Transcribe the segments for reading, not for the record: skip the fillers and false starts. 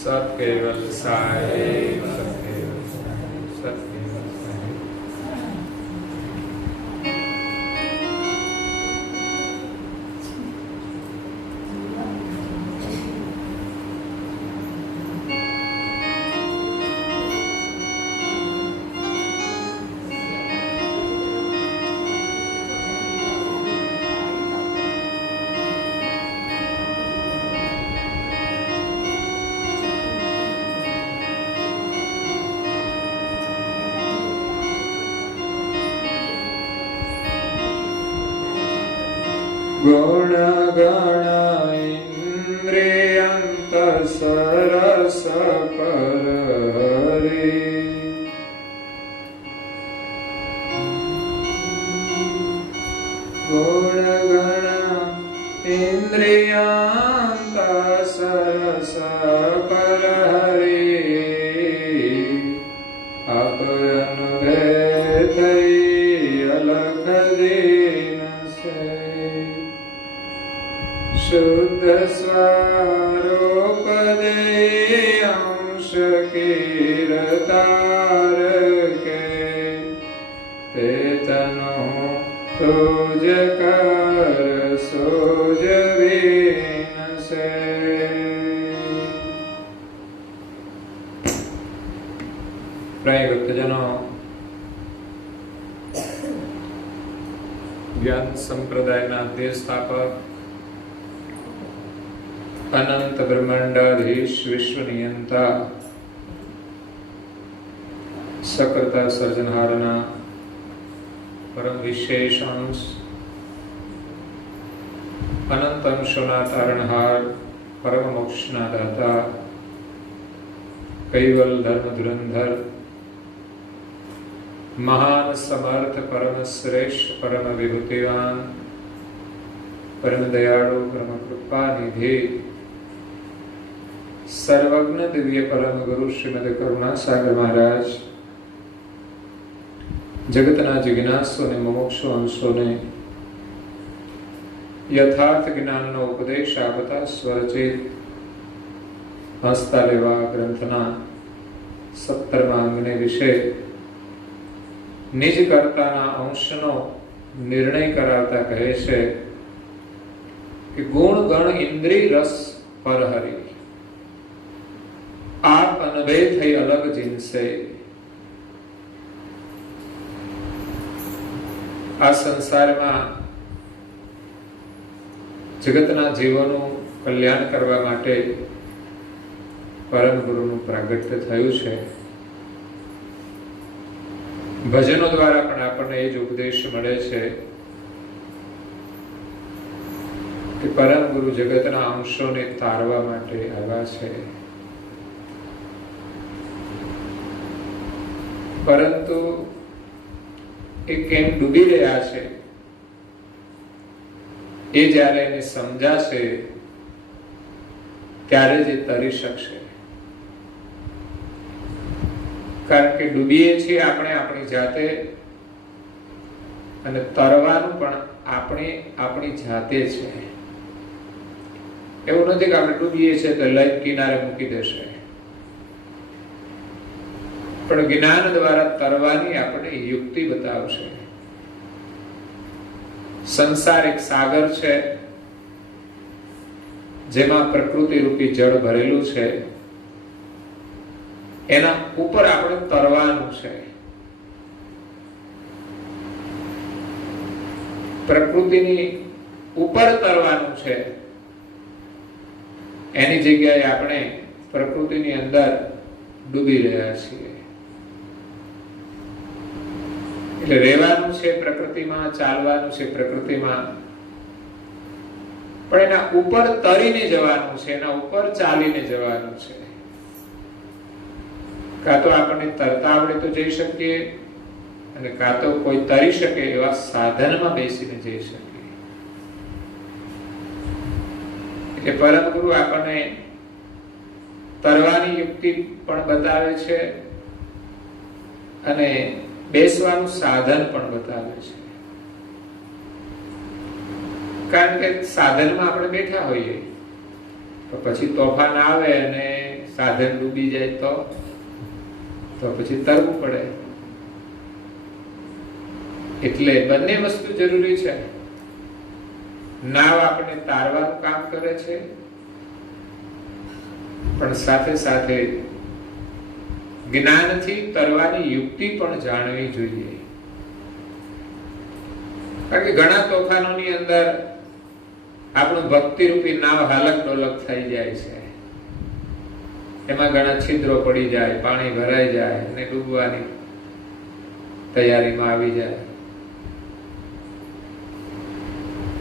સત્કેવલ સાહેબ, સત્કેવલ સાહેબ, સત્કેવલ સાહેબ. ગુણ ગણ ઇન્દ્રિયંત સરસ પર હરી. ગુણ ગણ ઇન્દ્રિયંત સરસ પર હરી. અપરન થઈ અલખ દીન સે. શુદ્ધ સ્વરૂપ દે અંશ કીર્તાર કે. તે તનો તુજ કર સોજ વિનસે. પ્રાય ભક્તજનો, જ્ઞાન સંપ્રદાયના દેહ સ્થાપક, અનંત બ્રહ્માંડાધીશ, વિશ્વ નિયંતા, સકર્તા સર્જનહારના પરમ વિશેષ અંશ, અનંત અંશોના તારણહાર, પરમ મોક્ષના દાતા, કૈવલ ધર્મ ધુરંધર, મહાન સમર્થ, પરમ શ્રેષ્ઠ, પરમ વિભૂતિવાન, પરમ દયાળુ, પરમ કૃપાનિધિ, સર્વજ્ઞ દિવ્ય પરમ ગુરુ શ્રીમદ કરુણા સાગર મહારાજ જગતના જિજ્ઞાસુ અને મુમુક્ષુ અંશોને યથાર્થ જ્ઞાનનો ઉપદેશ આપતા સ્વરચિત હસતા લેવા ગ્રંથના 17મા અંગને વિશે નિજ કર્તાના અંશનો નિર્ણય કરાવતા કહે છે કે ગુણ ગણ ઇન્દ્રિય રસ પર હરી. આપ અનભે થઈ અલગ જીનસે. આ સંસારમાં જગતના જીવોનું કલ્યાણ કરવા માટે પરમ ગુરુનું પ્રાગટ્ય થયું છે. ભજનો દ્વારા પણ આપણને એ જ ઉપદેશ મળે છે કે પરમ ગુરુ જગતના અંશોને તારવા માટે આવ્યા છે. પરંતુ એ કેમ ડૂબી રહ્યા છે એ જ્યારે એને સમજાશે ત્યારે જ એ તરી શકશે. કારણ કે ડૂબીએ છીએ આપણે આપણી જાતે, અને તરવાનું પણ આપણે આપણી જાતે છે. એવું નથી કે આપણે ડૂબીએ છીએ તો લઈ કિનારે મૂકી દેશે, પણ જ્ઞાન દ્વારા તરવાની આપણે યુક્તિ બતાવશે. સંસાર એક સાગર છે જેમાં પ્રકૃતિ રૂપી જળ ભરેલું છે. એના ઉપર આપણે તરવાનું છે. પ્રકૃતિની ઉપર તરવાનું છે. એની જગ્યાએ આપણે પ્રકૃતિની અંદર ડૂબી રહ્યા છીએ. એટલે રહેવાનું છે પ્રકૃતિમાં, ચાલવાનું છે પ્રકૃતિમાં, પણ એના ઉપર તરીને જવાનું છે, એના ઉપર ચાલીને જવાનું છે. કાં તો આપણને તરતા આવડે તો જઈ શકીએ, અને કાં તો કોઈ તરી શકે એવા સાધનમાં બેસીને જઈ શકીએ. એટલે પરમ ગુરુ આપણને તરવાની યુક્તિ પણ બતાવે છે અને બેસવાનું સાધન પણ બતાવે છે. કારણ કે સાધનમાં આપણે બેઠા હોઈએ તો પછી તોફાન આવે અને સાધન ડૂબી જાય તો પછી તરવું પડે. એટલે બંને વસ્તુ જરૂરી છે. નાવ આપણે તારવાનું કામ કરે છે, પણ સાથે સાથે જ્ઞાનથી તરવાની યુક્તિ પણ જાણવી જોઈએ. કારણ કે ઘણા તોફાનોની અંદર આપણું ભક્તિ રૂપી નાવ હાલક ડોલક થઈ જાય છે. એમાં ઘણા છિદ્રો પડી જાય, પાણી ભરાઈ જાય અને ડૂબવાની તૈયારીમાં આવી જાય.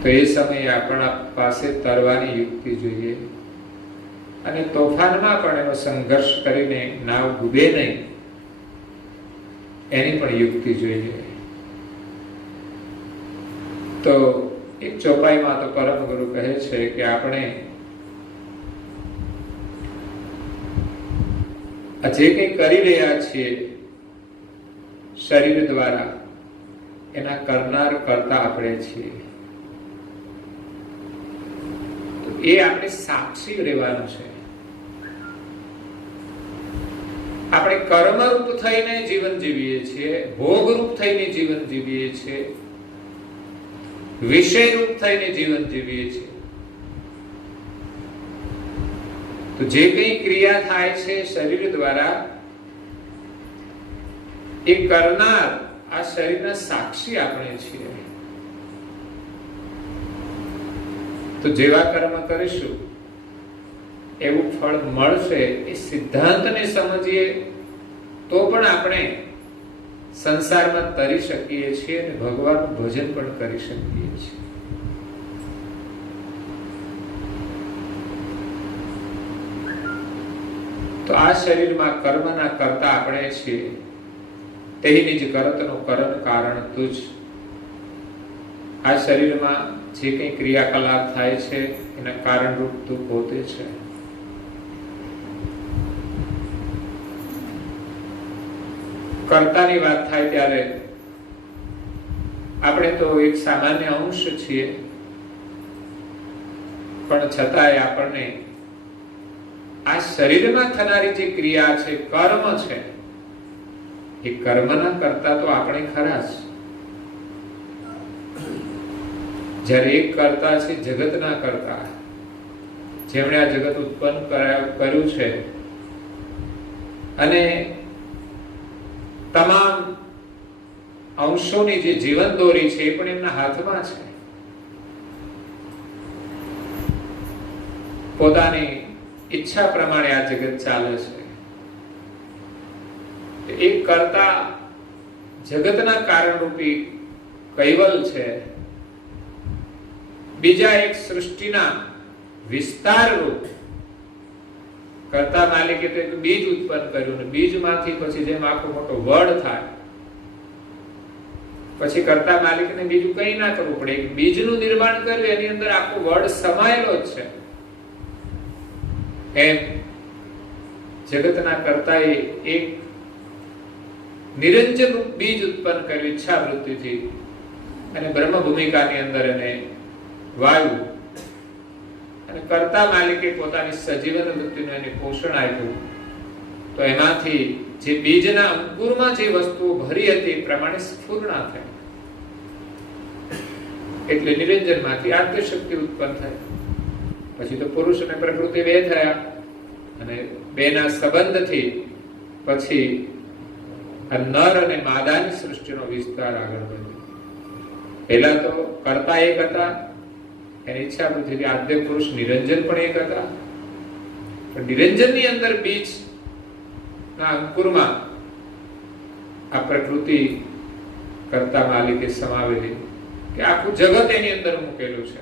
તો એ સમયે આપણા પાસે તરવાની યુક્તિ જોઈએ. અને તોફાનમાં પણ એનો સંઘર્ષ કરીને નાવ ડૂબે નહીં એની પણ યુક્તિ જોઈએ. તો એક ચોપાઈમાં તો પરમ ગુરુ કહે છે કે આપણે જે કંઈ કરી રહ્યા છીએ શરીર દ્વારા, એના કરનાર કરતા આપણે છીએ. તો એ આપણે સાક્ષી રહેવાનું છે. આપણે કર્મરૂપ થઈને જીવન જીવીએ છીએ, ભોગરૂપ થઈને જીવન જીવીએ છીએ, વિષયરૂપ થઈને જીવન જીવીએ છીએ. તો જે કંઈ ક્રિયા થાય છે શરીર દ્વારા, એ કરનાર આ શરીરના સાક્ષી આપણે છીએ. તો જેવા કર્મ કરીશું એવું ફળ મળશે. એ સિદ્ધાંતને સમજીએ તો પણ આપણે સંસારમાં તરી શકીએ છીએ અને ભગવાનનું ભજન પણ કરી શકીએ છીએ. તો આ શરીરમાં કર્મના કરતા આપણે છીએ. તેની જ કરતનો કરન કારણ તુજ. આ શરીરમાં જે કંઈ ક્રિયાકલાપ થાય છે એના કારણરૂપ તું પોતે છે. કર્તાની વાત થાય ત્યારે આપણે તો એક સામાન્ય અંશ છીએ, પણ છતાંય આપણને આ શરીરમાં થનારી જે ક્રિયા છે, કર્મ છે, એ કર્મના કરતા તો આપણે ખરા જ. જ્યારે એક કરતા છે જગતના કરતા, જેમણે આ જગત ઉત્પન્ન કર્યું છે અને તમામ અંશોની જે જીવન દોરી છે એ પણ એમના હાથમાં છે. પોતાની ઈચ્છા પ્રમાણે આ જગત ચાલે છે. એક કરતા જગતના કારણરૂપી કૈવલ છે, બીજા એક સૃષ્ટિના વિસ્તાર રૂપ કરતા માલિકે તો એક બીજ ઉત્પન્ન કર્યું ને બીજમાંથી પછી જેમ આખો મોટો વડ થાય, પછી કરતા માલિકને બીજું કંઈ ના કરવું પડે. એક બીજનું નિર્માણ કર્યું, એની અંદર આખો વડ સમાયેલો જ છે. એમ જગતના કરતાએ એક નિરંજન રૂપ બીજ ઉત્પન્ન કર્યું ઈચ્છા વૃત્તિથી, અને બ્રહ્મ ભૂમિકાની અંદર એને વાયુ, અને કરતા માલિકે પોતાની સજીવન વૃત્તિનું એને પોષણ આપ્યું. તો એમાંથી જે બીજના અંકુરમાં જે વસ્તુઓ ભરી હતી એ પ્રમાણે સ્ફુરણા થઈ. એટલે નિરંજનમાંથી આદ્ય શક્તિ ઉત્પન્ન થઈ. પછી તો પુરુષ અને પ્રકૃતિ બે થયા, અને બેના સંબંધથી પછી નર અને માદાની સૃષ્ટિનો વિસ્તાર આગળ વધ્યો. પહેલા તો કરતા એક હતા, એની ઈચ્છા બુદ્ધિથી આદ્ય પુરુષ નિરંજન પણ એક હતા. પણ નિરંજનની અંદર બીજ ના અંકુરમાં આ પ્રકૃતિ કરતા માલિકે સમાવેલી, કે આખું જગત એની અંદર મૂકેલું છે.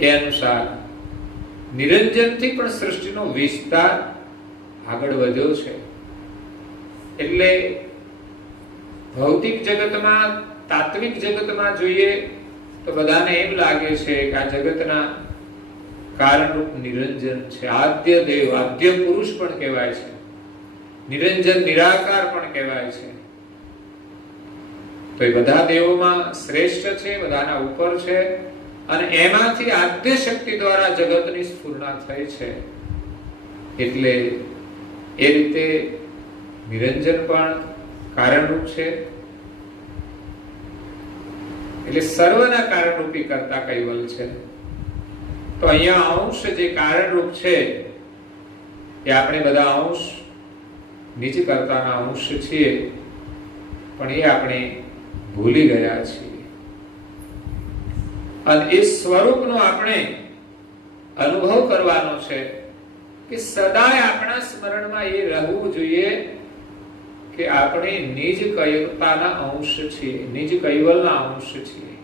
એ અનુસાર નિરંજનથી પણ સૃષ્ટિનો વિસ્તાર આગળ વધ્યો છે. એટલે ભૌતિક જગતમાં, તાત્વિક જગતમાં જોઈએ તો બધાને એમ લાગે છે કે આ જગતના કારણરૂપ નિરંજન છે. આદ્ય દેવ, આદ્ય પુરુષ પણ કહેવાય છે, નિરંજન નિરાકાર પણ કહેવાય છે. તો એ બધા દેવોમાં શ્રેષ્ઠ છે, બધાના ઉપર છે, અને એમાંથી આદ્ય શક્તિ દ્વારા જગતની સ્ફુરણા થઈ છે. એટલે એ રીતે નિરંજન પણ કારણરૂપ છે. એટલે સર્વના કારણરૂપી કરતા કૈવલ છે. તો અહીંયા અંશ જે કારણરૂપ છે એ આપણે બધા અંશ નિજ કરતાના અંશ છીએ, પણ એ આપણે ભૂલી ગયા છીએ. અને એ સ્વરૂપનો આપણે અનુભવ કરવાનો છે કે સદાય આપણા સ્મરણમાં એ રહેવું જોઈએ કે આપણે નિજ કૈવલતાના અંશ છીએ, નિજ કૈવલના અંશ છીએ.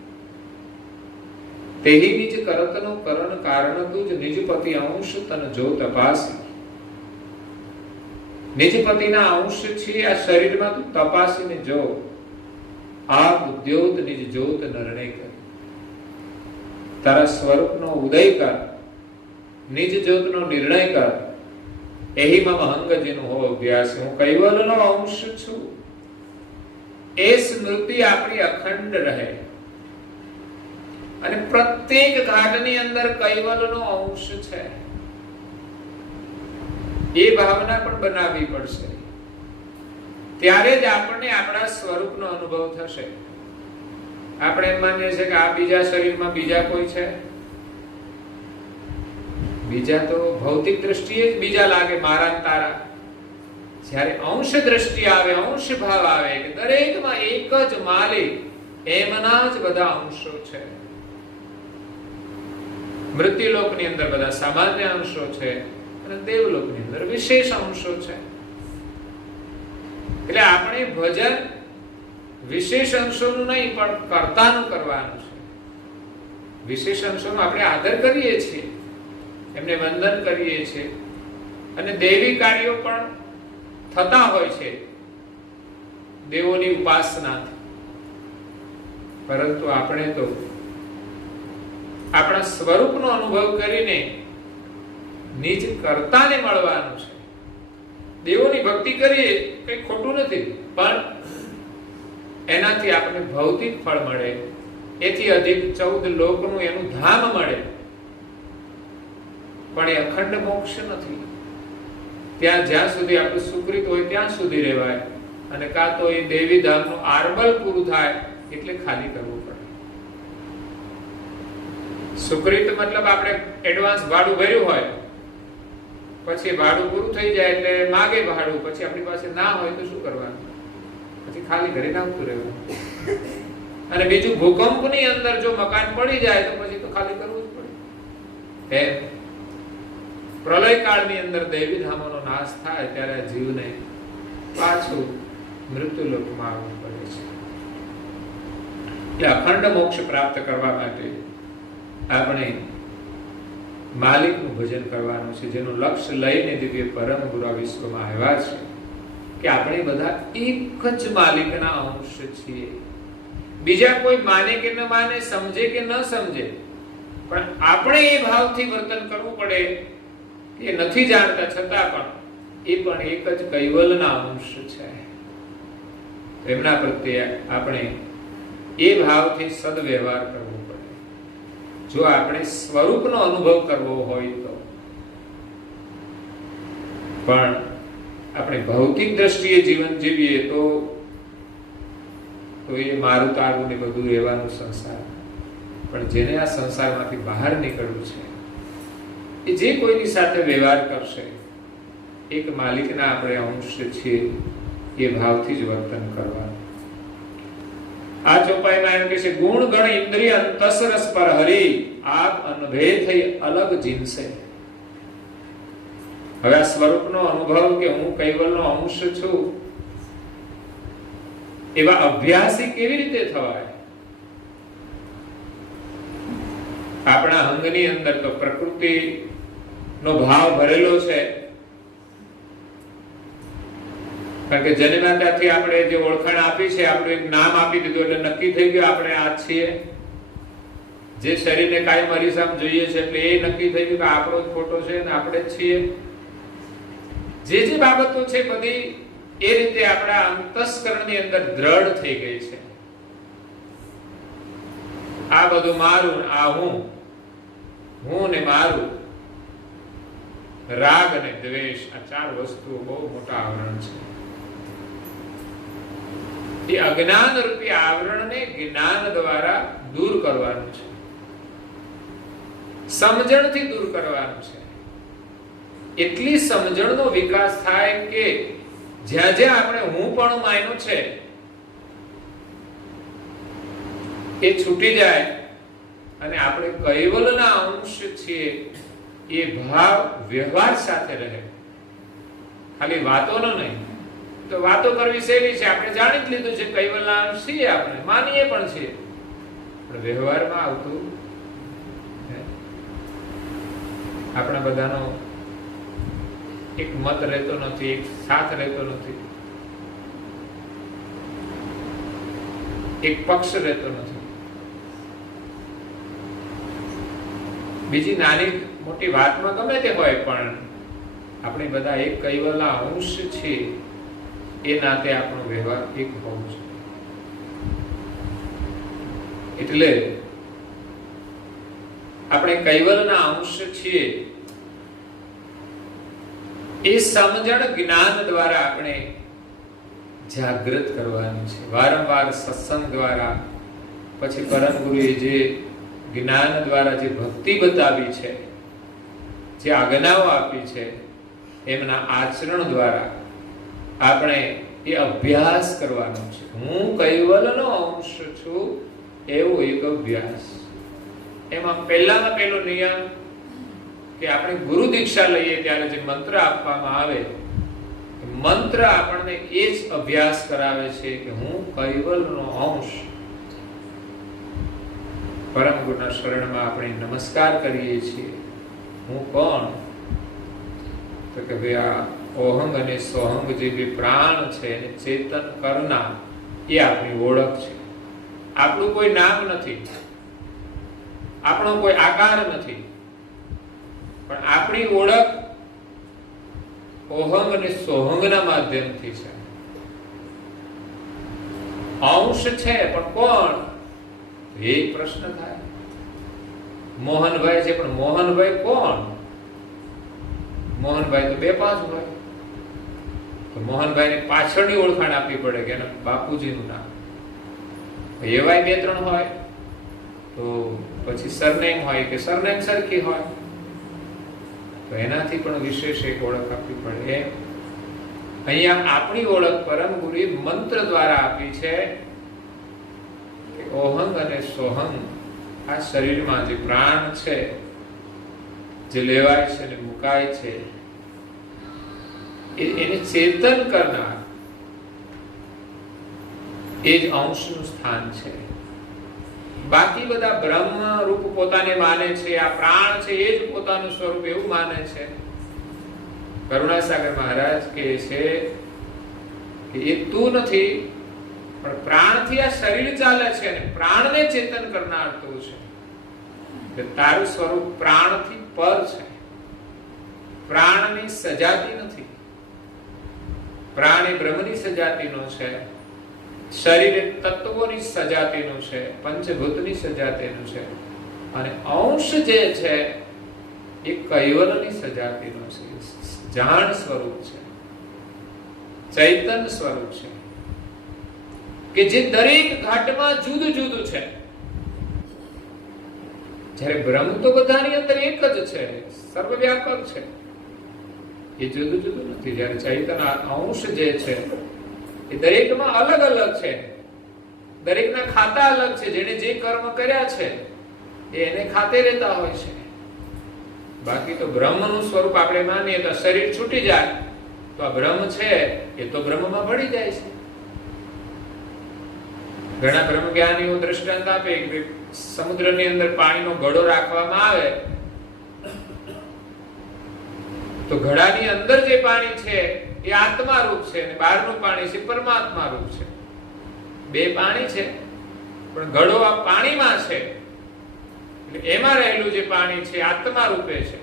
તેહી નિજ કરતનો કરણ કારણ તુજ નિજપતિ અંશ તન જો તપાસી. નિજપતિના અંશ છીએ આ શરીરમાં તું તપાસીને જો. આ ઉદ્યોત નિજ જ્યોત નિર્ણય કર. તારા સ્વરૂપનો ઉદય કર, નિજ જ્યોતનો નિર્ણય કર. એહીમાં અહંગ જેનો હો અભ્યાસ. હું કૈવલનો અંશ છું. એ સ્મૃતિ આપણી અખંડ રહે અને પ્રત્યેક ઘાટની અંદર કૈવલનો અંશ છે એ ભાવના પણ બનાવવી પડશે. ત્યારે જ આપણને આપણા સ્વરૂપનો અનુભવ થશે. આપણે એમ માનીએ છીએ કે આ બીજા શરીરમાં બીજા કોઈ છે. બીજા તો ભૌતિક દ્રષ્ટિએ જ બીજા લાગે, મારા ને તારા. જ્યારે અંશ દ્રષ્ટિ આવે, અંશ ભાવ આવે કે દરેકમાં એક જ માલિક, એમના જ બધા અંશો છે. મૃત્યુલોકની અંદર બધા સામાન્ય અંશો છે અને દેવલોકની અંદર વિશેષ અંશો છે. એટલે આપણે ભજન વિશેષ અંશોનું નહીં પણ કર્તાનું કરવાનું છે. વિશેષ અંશોનો આપણે આદર કરીએ છીએ, એમને વંદન કરીએ છીએ અને દેવી કાર્યો પણ થતા હોય છે દેવોની ઉપાસનાથી. પરંતુ આપણે તો આપણા સ્વરૂપનો અનુભવ કરીને નિજ કર્તાને મળવાનું છે. દેવોની ભક્તિ કરીએ કઈ ખોટું નથી, પણ એનાથી આપણને ભૌતિક ફળ મળે, એથી અધિક 14 લોકનું એનું ધામ મળે, પણ એ અખંડ મોક્ષ નથી. ત્યાં જ્યાં સુધી આપણું સુકૃત હોય ત્યાં સુધી રહેવાય, અને કાં તો એ દેવી ધામનું આરબલ પૂરું થાય એટલે ખાલી કરવું પડે. સુકૃત મતલબ આપણે એડવાન્સ ભાડું ભર્યું હોય, પછી ભાડું પૂરું થઈ જાય એટલે માગે ભાડું, પછી આપણી પાસે ના હોય તો શું કરવાનું? પછી ખાલી ઘરે નાખતું રહેવું. અને બીજું ભૂકંપની અંદર જો મકાન પડી જાય તો પછી તો ખાલી કરવું જ પડે. એમ પ્રલય કાળની અંદર દેવી ધામોનો નાશ થાય ત્યારે જીવને પાછું મૃત્યુલોકમાં આવવું પડે છે. એટલે અખંડ મોક્ષ પ્રાપ્ત કરવા માટે આપણે માલિકનું ભજન કરવાનું છે, જેનું લક્ષ્ય લઈને દિવ્ય પરમ ગુરુ વિશ્વમાં આવ્યા છે કે આપણે બધા એક જ માલિકના અંશ છીએ. બીજા કોઈ માને કે ન માને, સમજે કે ન સમજે, પણ આપણે એ ભાવથી વર્તન કરવું પડે કે નથી જાણતા છતાં પણ એ પણ એક જ કૈવલના અંશ છે. એમના પ્રત્યે આપણે એ ભાવથી સદવ્યવહાર કરવો પડે. જો આપણે સ્વરૂપનો અનુભવ કરવો હોય તો. પણ આપણે ભૌતિક દ્રષ્ટિએ જીવન જીવીએ તો એ મારું તારું ને બધું રહેવાનું સંસાર. પણ જેને આ સંસારમાંથી બહાર નીકળવું છે, એ જે કોઈની સાથે વ્યવહાર કરશે, એક માલિકના આપણે અંશ છીએ એ ભાવથી જ વર્તન કરવાનું. આ ચોપાઈમાં એમ કહે છે, ગુણ ગણ ઇન્દ્રિય અંતસરસ પર હરી આપ અનભેદ થઈ અલગ જીનશે. હવે આ સ્વરૂપનો અનુભવ કે હું કૈવલનો અંશ છું, એવા અભ્યાસી કેવી રીતે થવાય? આપણા અંગની અંદર તો પ્રકૃતિ નો ભાવ ભરેલો છે. કારણ કે જન્મ્યા ત્યાંથી આપણે જે ઓળખાણ આપી છે, આપણે એક નામ આપી દીધું એટલે નક્કી થઈ ગયું આપણે આ છીએ. જે શરીરને કાયમ અરીસામ જોઈએ છે એટલે એ નક્કી થઈ ગયું કે આપણો જ ફોટો છે ને આપણે જ છીએ. જે બાબતો છે બધી એ રીતે આપણા અંતસ્કરણની અંદર દ્રઢ થઈ ગઈ છે. આ બધું મારું, આ હું ને મારું, રાગ અને દ્વેષ, આ ચાર વસ્તુઓ બહુ મોટા આવરણ છે. એ અજ્ઞાન રૂપી આવરણને જ્ઞાન દ્વારા દૂર કરવાનું છે, સમજણથી દૂર કરવાનું છે. એટલી સમજણનો વિકાસ થાય કે જ્યાં જ્યાં આપણે હું પણ માન્યું છે એ છૂટી જાય અને આપણે કૈવલના અંશ છીએ એ ભાવ વ્યવહાર સાથે રહે, ખાલી વાતોનો નહીં. તો વાતો કરવી સહેલી છે, આપણે જાણી જ લીધું છે કૈવલના અંશ છીએ, આપણે માનીએ પણ છીએ, પણ વ્યવહારમાં આવતું આપણા બધાનો એક મત રહેતો નથી, એક સાથ રહેતો નથી, એક પક્ષ રહેતો નથી. બીજી નાની મોટી વાતમાં ગમે તે હોય, પણ આપણે બધા એક કૈવલના અંશ છીએ એ નાતે આપણો વ્યવહાર એક હોવો જોઈએ. એટલે આપણે કૈવલના અંશ છીએ એ સમજણ જ્ઞાન દ્વારા આપણે જાગૃત કરવાની છે. વારંવાર સત્સંગ દ્વારા, પછી પરમ ગુરુએ જે જ્ઞાન દ્વારા જે ભક્તિ બતાવી છે, જે આજ્ઞાઓ આપી છે, એમના આચરણ દ્વારા આપણે એ અભ્યાસ કરવાનો છે. હું કૈવલનો અંશ છું એવો એક અભ્યાસ. એમાં પહેલામાં પહેલો નિયમ કે આપણે ગુરુ દીક્ષા લઈએ ત્યારે જે મંત્ર આપવામાં આવે, મંત્ર આપણને એ જ અભ્યાસ કરાવે છે કે હું કૈવલનો અંશ. પરમ ગુરુના શરણમાં આપણે નમસ્કાર કરીએ છીએ. હું કોણ? તો કે ભાઈ આ ઓહંગ અને સોહંગ જે બે પ્રાણ છે, ચેતન કરનાર, એ આપણી ઓળખ છે. આપણું કોઈ નામ નથી, આપણો કોઈ આકાર નથી, પણ આપણી ઓળખ ઓહંગ અને સોહંગના માધ્યમથી છે. અંશ છે પણ કોણ? એ પ્રશ્ન થાય. મોહનભાઈ છે પણ મોહનભાઈ કોણ? મોહનભાઈ તો બે પાંચ હોય, તો મોહનભાઈ પાછળની ઓળખાણ આપવી પડે કે એના બાપુજીનું નામ. એવાય બે ત્રણ હોય તો પછી સરનેમ હોય કે સરનેમ સરખી હોય તો એનાથી પણ વિશેષ એક ઓળખ આપવી પડે. અહીંયા આપણી ઓળખ પરમ ગુરુએ મંત્ર દ્વારા આપી છે કે ઓહંગ અને સોહંગ, આ શરીરમાં જે પ્રાણ છે, જે લેવાય છે અને મુકાય છે, એને ચેતન કરનાર એ જ અંશનું સ્થાન છે. બાકી બધા બ્રહ્મ રૂપ પોતાને માને છે, આ પ્રાણ છે એ જ પોતાનું સ્વરૂપ એવું માને છે. કરુણાસાગર મહારાજ કહે છે કે એ તું નથી, પણ પ્રાણથી આ શરીર ચાલે છે અને પ્રાણને ચેતન કરનાર તું છે. કે તારું સ્વરૂપ પ્રાણથી પર છે, પ્રાણની સજાતી નથી. પ્રાણ એ બ્રહ્મની સજાતીનો છે, શરીર એ તત્વોની સજાતીનું છે, પંચભૂતની સજાતીનું છે, અને અંશ જે છે એ કૈવલની સજાતીનો છે. જાણ સ્વરૂપ છે, ચૈતન્ય સ્વરૂપ છે, કે જે દરેક ઘાટમાં જુદું જુદું છે. જ્યારે બ્રહ્મ તો બધાની અંદર એક જ છે, સર્વવ્યાપક છે, એ જુદું જુદું નથી. જ્યારે ચૈતન્ય અંશ જે છે એ દરેકમાં અલગ અલગ છે, દરેકના ખાતા અલગ છે. જેને જે કર્મ કર્યા છે એને ખાતે રહેતા હોય છે. બાકી તો બ્રહ્મનું સ્વરૂપ આપણે માનીએ તો શરીર છૂટી જાય તો આ બ્રહ્મ છે એ તો બ્રહ્મમાં ભળી જાય છે. ઘણા બ્રહ્મ જ્ઞાનીઓ દ્રષ્ટાંત આપે કે સમુદ્રની અંદર પાણીનો ઘડો રાખવામાં આવે તો ઘડાની અંદર જે પાણી છે એ આત્મા રૂપ છે અને બહારનું પાણી છે પરમાત્મા રૂપ છે. બે પાણી છે પણ ઘડો આ પાણીમાં છે, એટલે એમાં રહેલું જે પાણી છે આત્મા રૂપે છે.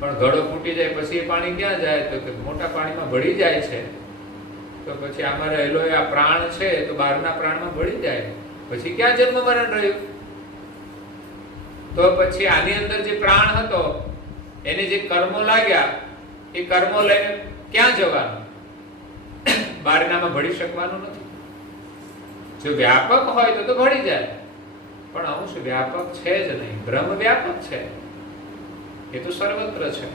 પણ ઘડો ફૂટી જાય પછી એ પાણી ક્યાં જાય? તો કે મોટા પાણીમાં ભળી જાય છે. તો પછી આમાં રહેલો આ પ્રાણ છે તો બહારના પ્રાણમાં ભળી જાય, પછી ક્યાં જન્મ મરણ રહ્યું? તો પછી આની અંદર જે પ્રાણ હતો એને જે કર્મો લાગ્યા એ કર્મો લઈને ક્યાં જવાનું? બારણામાં ભળી શકવાનું નથી. જો વ્યાપક હોય તો ભળી જાય, પણ અંશ વ્યાપક છે જ નહીં. બ્રહ્મ વ્યાપક છે, એ તો સર્વત્ર છે.